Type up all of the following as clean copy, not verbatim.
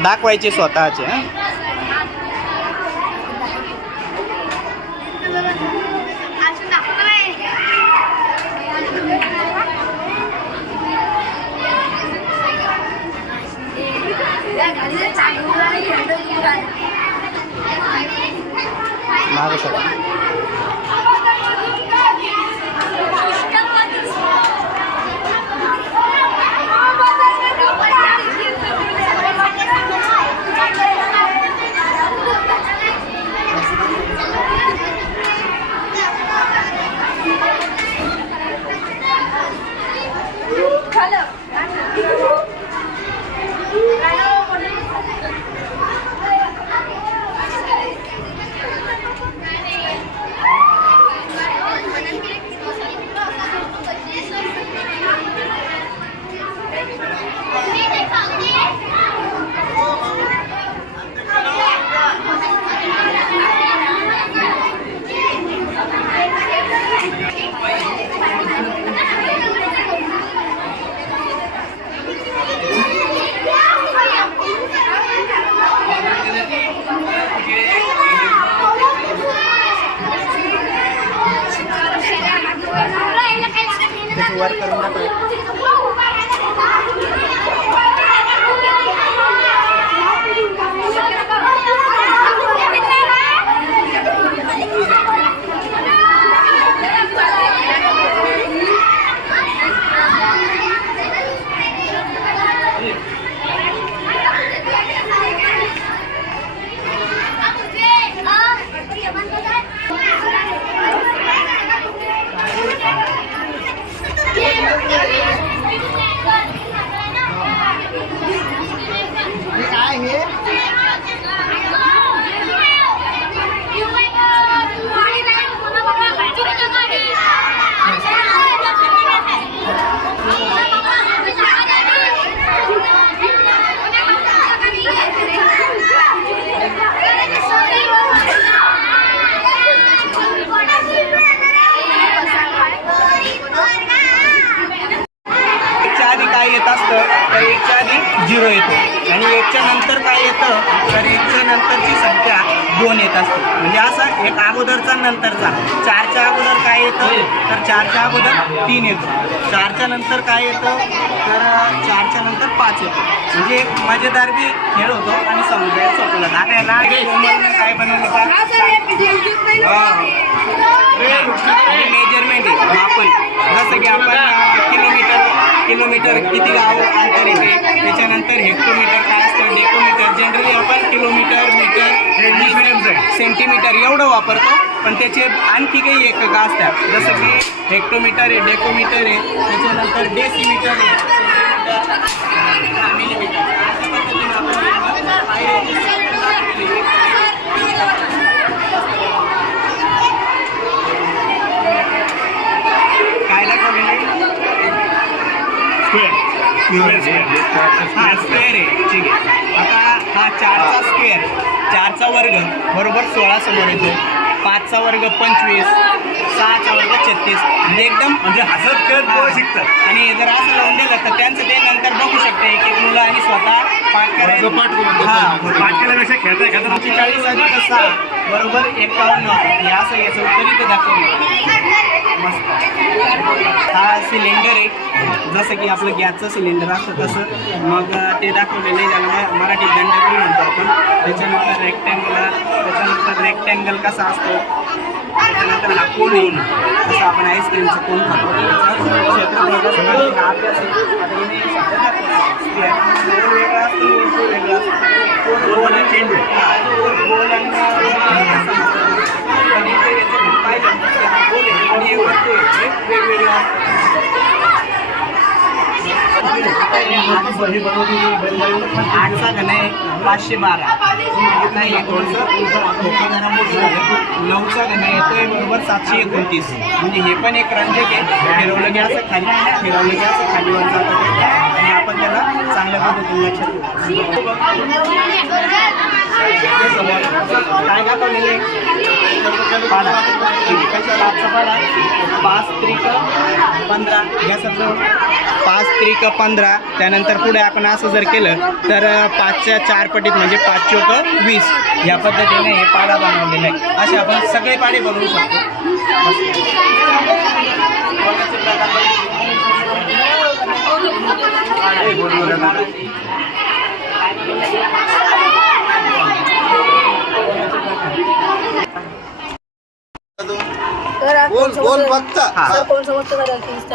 दाखवायचे स्वतःचे. मागू शकता. वर करून दाखव. तर 1च्या आधी 0 येतो आणि 1च्या नंतर काय येतं तर 1च्या नंतरची संख्या 2 येत असते. म्हणजे असा एक अगोदरचा नंतरचा. 4च्या अगोदर काय येतं तर 4च्या अगोदर 3 येतो. 4च्या नंतर काय येतं तर 4च्या नंतर 5 येतो. म्हणजे एक मजेदार बी खेळ होतो आणि समजायला सोपं जातं. आता याला काय बनवलं मेजरमेंट आहे मापन. जसं की आपण किलोमीटर किती गाव अंतर येते, त्याच्यानंतर हेक्टोमीटर काय असतं, डेकोमीटर. जनरली आपण किलोमीटर, मीटर, सेंटीमीटर एवढं वापरतो, पण त्याचे आणखी काही एकक असतात. जसं की हेक्टोमीटर आहे, डेकोमीटर आहे, त्याच्यानंतर डेसिमीटर आहे, मिलीमीटर. काय दाखवलेलं हा स्क्वेअर आहे. ठीक आहे. आता हा 4चा स्क्वेअर, 4चा वर्ग बरोबर 16 समोर येतो. 5चा वर्ग 25, 6चा वर्ग 36. म्हणजे एकदम म्हणजे हसत खेळत शिकतात. आणि जर असं लावून दिलं तर त्यांचं ते नंतर बघू शकते एक मुलं आणि स्वतः पाठ करायला पाठ केल्यापेक्षा खेळता खेळता 40 अधिक 6 बरोबर 51. हे असं याचं उत्तर इथं दाखवलं. मस्त. हा सिलेंडर आहे, जसं की आपलं गॅसचं सिलेंडर असतं तसं. मग ते दाखवलेलं आहे, ज्याला मराठीत दंडगोल म्हणतो आपण. त्याच्यानंतर रेक्टँगल कसा असतो, त्याच्यानंतर हा कोन होऊन जसं आपण आईस्क्रीमचं कोन खातो आठचा घन आहे 512. नाही थोडंसं 9चा घन येतोय बरोबर 729. म्हणजे हे पण एक रंजक आहे. फिरवलं की असं खाली, फिरवलं की असं खालीवर जातं. आणि आपण आपल्याला चांगल्या पद्धतीने लक्षात येईल. काय का पडलेले पाडा पाचचा पाडा 5 त्रिक 15 घ्यासारखं 5 त्रिक 15. त्यानंतर पुढे आपण असं जर केलं तर 5च्या 4 पटीत म्हणजे 5 चोक 20 या पद्धतीने हे पाडा बनवलेला आहे. असे आपण सगळे पाडे बनवू शकतो.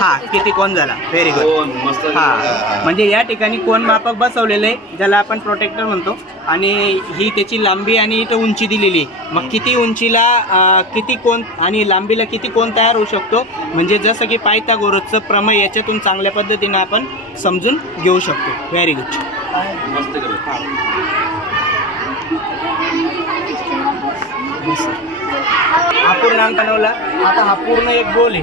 हा किती कोण झाला. Very good. हा म्हणजे या ठिकाणी कोण मापक बसवलेलं आहे ज्याला आपण प्रोटेक्टर म्हणतो आणि ही त्याची लांबी आणि इथं उंची दिलेली आहे. मग किती उंचीला किती कोण आणि लांबीला किती कोण तयार होऊ शकतो म्हणजे जसं की पायथागोरसचं प्रमेय याच्यातून चांगल्या पद्धतीनं आपण समजून घेऊ शकतो. Very good. हा पूर्णांक बनवला. आता हा पूर्ण एक गोल आहे.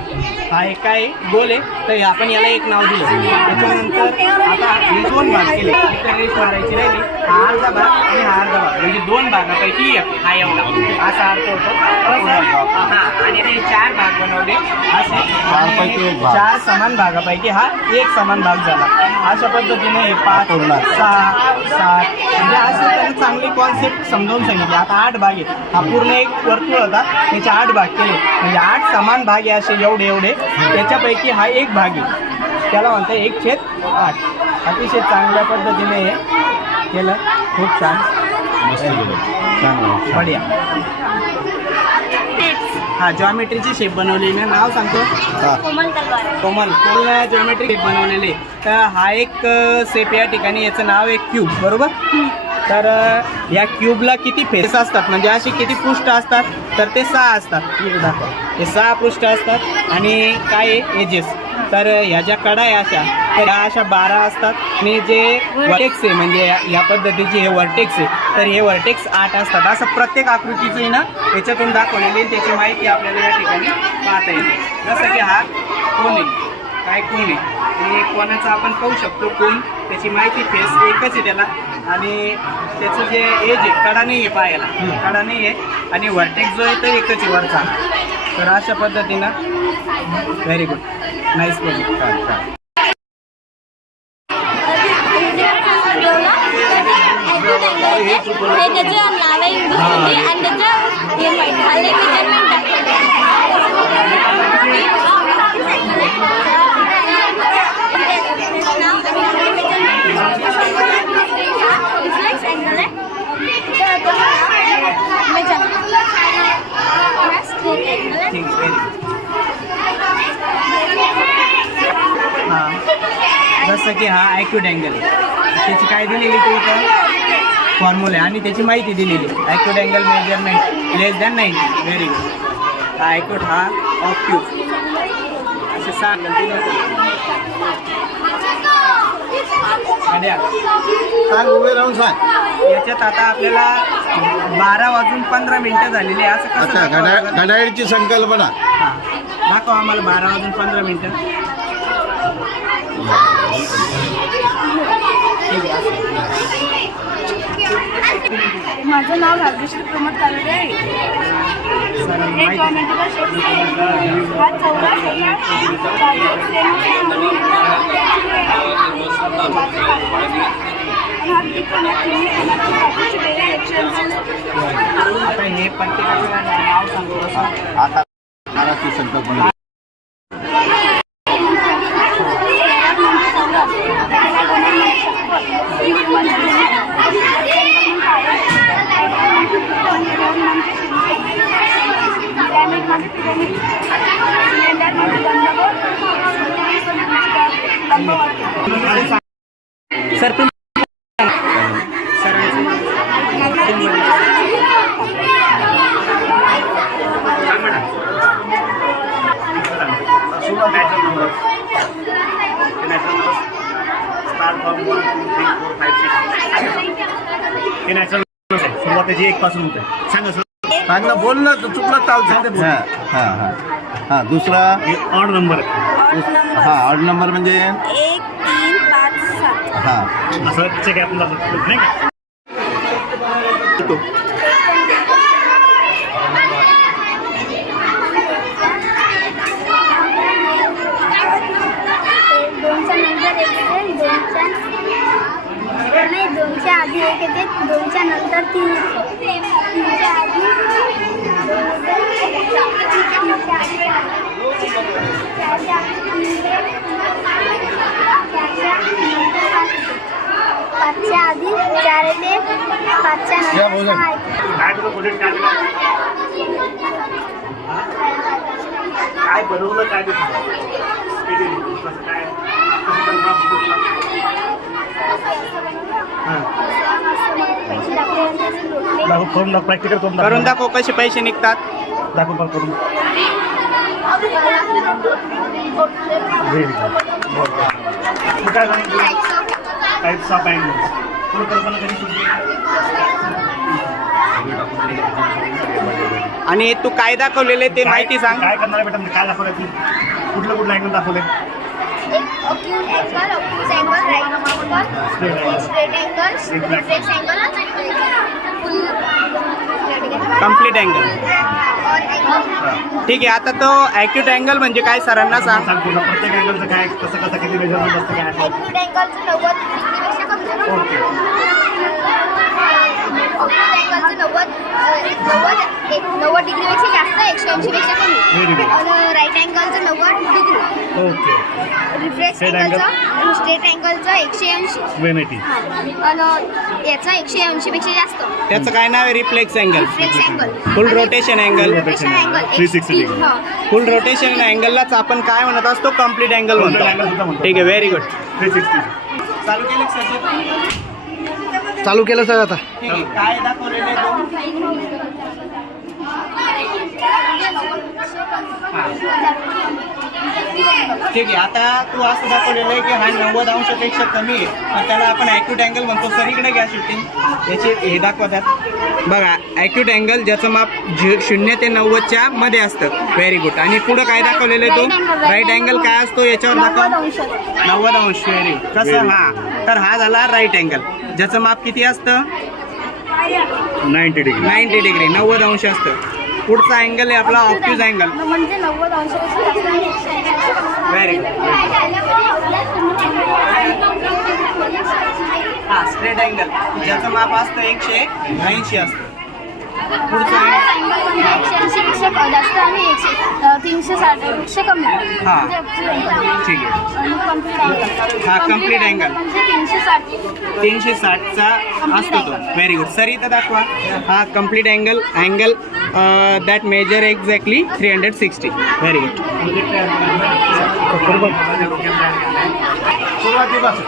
हा एक काय गोल आहे तर आपण याला एक नाव दिलं. त्याच्यानंतर आता हे 2 भाग केले. इतर रेष मारायची राहिली. हा अर्धा भाग आणि हा अर्धा भाग म्हणजे 2 भागापैकी एक हा एवढा असा अर्थ होतो. हा आणि ते 4 भाग बनवले असे 4 समान भागापैकी हा एक समान भाग झाला. अशा पद्धतीने हे 5 6 7 म्हणजे असं त्यांनी चांगली कॉन्सेप्ट समजावून सांगितली. आता 8 भाग आहे. हा पूर्ण एक वर्तुळ होता त्याचे 8 भाग केले म्हणजे 8 समान भाग आहे असे एवढे एवढे. त्याच्यापैकी हा एक भाग आहे त्याला म्हणतात 1/8. अतिशय चांगल्या पद्धतीने हे केलं. खूप छान बढिया. हा जॉमेट्रीची शेप बनवलेली आहे. नाव सांगतो कोमल पूर्ण जॉमेट्री शेप बनवलेली. तर हा एक शेप या ठिकाणी याचं नाव आहे क्यूब बरोबर. तर या क्यूबला किती फेस असतात म्हणजे अशी किती पृष्ठ असतात तर ते 6 असतात. दाखवा हे 6 पृष्ठ असतात आणि काय आहे एजेस. तर ह्या ज्या कडा आहे अशा तर ह्या अशा 12 असतात आणि जे वर्टेक्स आहे म्हणजे या पद्धतीचे हे वर्टेक्स आहे तर हे वर्टेक्स 8 असतात. असं प्रत्येक आकृतीची ना याच्यातून दाखवलेली त्याची माहिती आपल्याला या ठिकाणी पाहता येते. जसं की हा कोण आहे काय कोण आहे हे कोणाचं आपण पाहू शकतो. कोण त्याची माहिती फेस एकच आहे त्याला आणि त्याचं जे एज आहे कडा नाही आहे पायाला कडा नाही आहे आणि वर्टेक्स जो आहे तो एकच आहे वरचा. तर अशा पद्धतीनं व्हेरी गुड नाईस प्रोजेक्ट. जसं की हा ॲक्यूट अँगल त्याची काय दिलेली ते इथं फॉर्म्युला आहे आणि त्याची माहिती दिलेली. ॲक्यूट अँगल मेजरमेंट लेस दॅन 90. Very good. हा ॲक्यूट हा ऑफ क्यूब असे सांग उभे राहून सांग. याच्यात आता आपल्याला 12:15 झालेले. असं कसं घड्याळीची संकल्पना हां दाखवा आम्हाला 12:15. माझं नाव भाग्यश्री प्रमोद कालडे आहे. हे टोमॅटोचा शेप हा चौरस आता हे प्रत्येकाचं नाव सांगतो. आता महाराष्ट्र संकल्पना सर तुम्ही सुरुवातीची 1 पासून होते. सांगा सर. सांग ना बोल ना चुकलं चालतं. हां हां हां दुसरा ऑड नंबर आहे. हां ऑड नंबर म्हणजे 1 3 5 7. हां असं चेक आपण जातो नाही का? दोनच्या नंतर एक येते, दोनच्या आधी एक येते, दोनच्या नंतर तीन येते, तीनच्या आधी पाचच्या आधी 4 येते, 5च्या नंतर 6 येते. काय तुझं प्रोजेक्ट काय दिला? काय बनवलं काय ते सांग. कसं काय करून दाखव, प्रॅक्टिकल करून दाखव कसे पैसे निघतात. दाखव पण करून काय टाईप्स ऑफ अँगल्स तुला कल्पना कधी सुचली? आणि तू काय दाखवलेले ते माहिती सांग. काय करणार बेटा, काय दाखवलं तू? कुठलं अँगल दाखवलंय? एक acute angle, right angle, straight angle, reflex angle, complete angle. और अँगल. ठीक आहे. आता तो ॲक्यूट अँगल म्हणजे काय सरांना सांग. सांग तुला प्रत्येक अँगलचं काय कसं किती मेजरमेंट असतं काय? ॲक्यूट अँगलचं 90 डिग्रीपेक्षा कमी. ओके. ऑक्यूज अँगलचं 90 डिग्रीपेक्षा जास्त, 180 पेक्षा Very कमी. good. आणि राईट अँगलचं 90 डिग्री. ओके. रिफ्लेक्स Straight अँगलचं, स्ट्रेट अँगलचं 180. 180. आणि याचा 180 पेक्षा जास्त. त्याचं काय नाव आहे. Reflex angle. Reflex angle. Full rotation angle. Rotation angle 360 degree. Full rotation अँगललाच आपण काय म्हणत असतो, कम्प्लीट अँगल Complete angle सुद्धा म्हणतो. म्हणतो. ठीक आहे. Very good. 360. चालू केलं सर. चालू केलं सर आता. ठीक आहे. काय दाखवलेले ठीक आहे. आता तू असं दाखवलेलं आहे की हा 90 अंशापेक्षा कमी आहे, पण त्याला आपण ॲक्यूट अँगल म्हणतो. सर इकडे घ्या शूटिंग. याचे हे दाखवतात बघा. ॲक्यूट अँगल ज्याचं माप 0 ते 90च्या मध्ये असतं. Very good. आणि पुढं काय दाखवलेलं आहे तो राईट अँगल काय असतो याच्यावर दाखव. 90 अंश. Very good. कसं हा तर हा झाला राईट अँगल ज्याचं माप किती असतं. 90 डिग्री. 90 डिग्री 90 अंश असतं. पुढचा अँगल आहे आपला ऑब्ट्यूज अँगल. म्हणजे 90 अंशापेक्षा जास्त. Very good. हा स्ट्रेट अँगल ज्याचं माप असतं 180 असतं. पुढचा अँगल 180 पेक्षा जास्त आणि 360 पेक्षा कमी. हा ठीक आहे. आणि कंप्लीट अँगल. हा कम्प्लीट अँगल म्हणजे 360. 360चा असतो तो. Very good. सर इथं दाखवा. हा complete angle that measure exactly 360. Very good. सुरुवातीपासून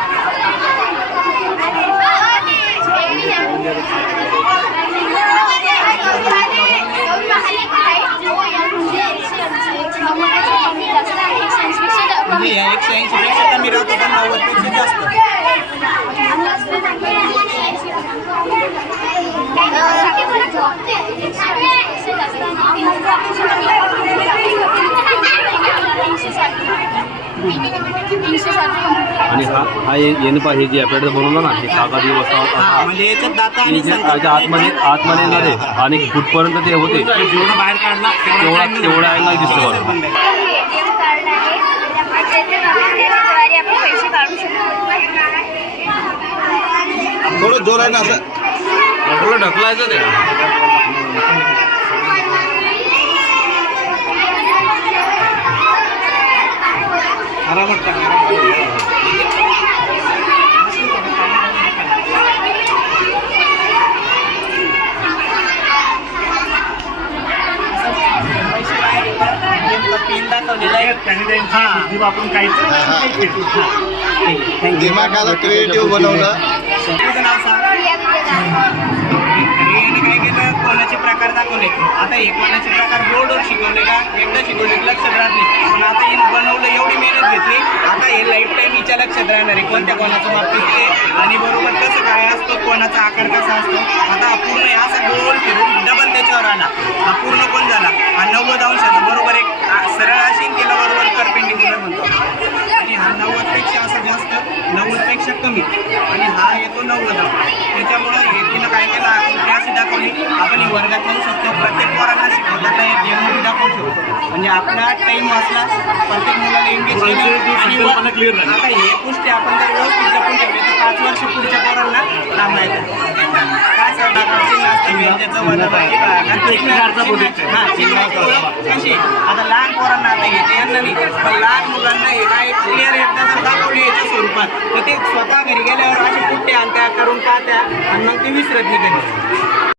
म्हणजे या 180 पेक्षा कमी राहतो पण 90 पेक्षा जास्त. आणि हा येणं पाहिजे जे आपल्याकडे बनवलं ना हे कागदी हा वस्ता म्हणजे याच्यात दाता आणि आतमध्ये मध्ये आणि कुठपर्यंत ते होते जेवढं बाहेर काढला तेवढा अँगल दिसतो बघा. कार्ड आहे त्याद्वारे आपण पैसे काढू शकतो. थोडं जोरानं असं थोडं ढकलायचं ते. आरामात टाका. पेन दाखवलेला आहे. त्यांनी त्यांची बुद्धी वापरून काहीच दिमागाला क्रिएटिव्ह बनवलं. तुझं नाव सांग. यांनी काय केलं, कोणाचे प्रकार दाखवले. आता हे कोणाचे प्रकार बोर्डवर शिकवले का एकदा शिकवले लक्षात राहत नाही, पण आता हे बनवलं एवढी मेहनत घेतली. आता हे लाईफ टाईम हिच्या लक्षात राहणार आहे कोणत्या कोणाचं माप किती आहे आणि बरोबर कसं काय असतं, कोणाचा आकार कसा असतो. आता हा पूर्ण असा गोल फिरून डबल त्याच्यावर आला. हा पूर्ण कोण झाला, हा 90 अंशाचा बरोबर एक सरळ अशीन केला बरोबर परपेंडिक्युलर म्हणतो. आणि हा 90 पेक्षा असं जास्त 90 पेक्षा कमी 90 त्याच्यामुळं हे तिनं काय केलं आपण क्लास दाखवली आपण ही वर्गात लावू शकतो प्रत्येक पोरांना शिकवताना हे डेमो दाखवू शकतो म्हणजे आपला टाईम वाचला प्रत्येक मुलाला एंगेज संकल्पना clear झाली. आता हे गोष्टी आपण जर व्यवस्थित जपून ठेवले तर 5 वर्ष पुढच्या पोरांना काम येतात काय सर त्याचं वजन कशी आता लहान पोरांना आता येते यांना नाही पण लहान मुलांना हे काय क्लिअर एकदा जर दाखवली याच्या स्वरूपात तर ते स्वतः घरी गेल्यावर असे पुट्टे आणत्या करून पाहत्या आणि मग ते विसरत नाही कधी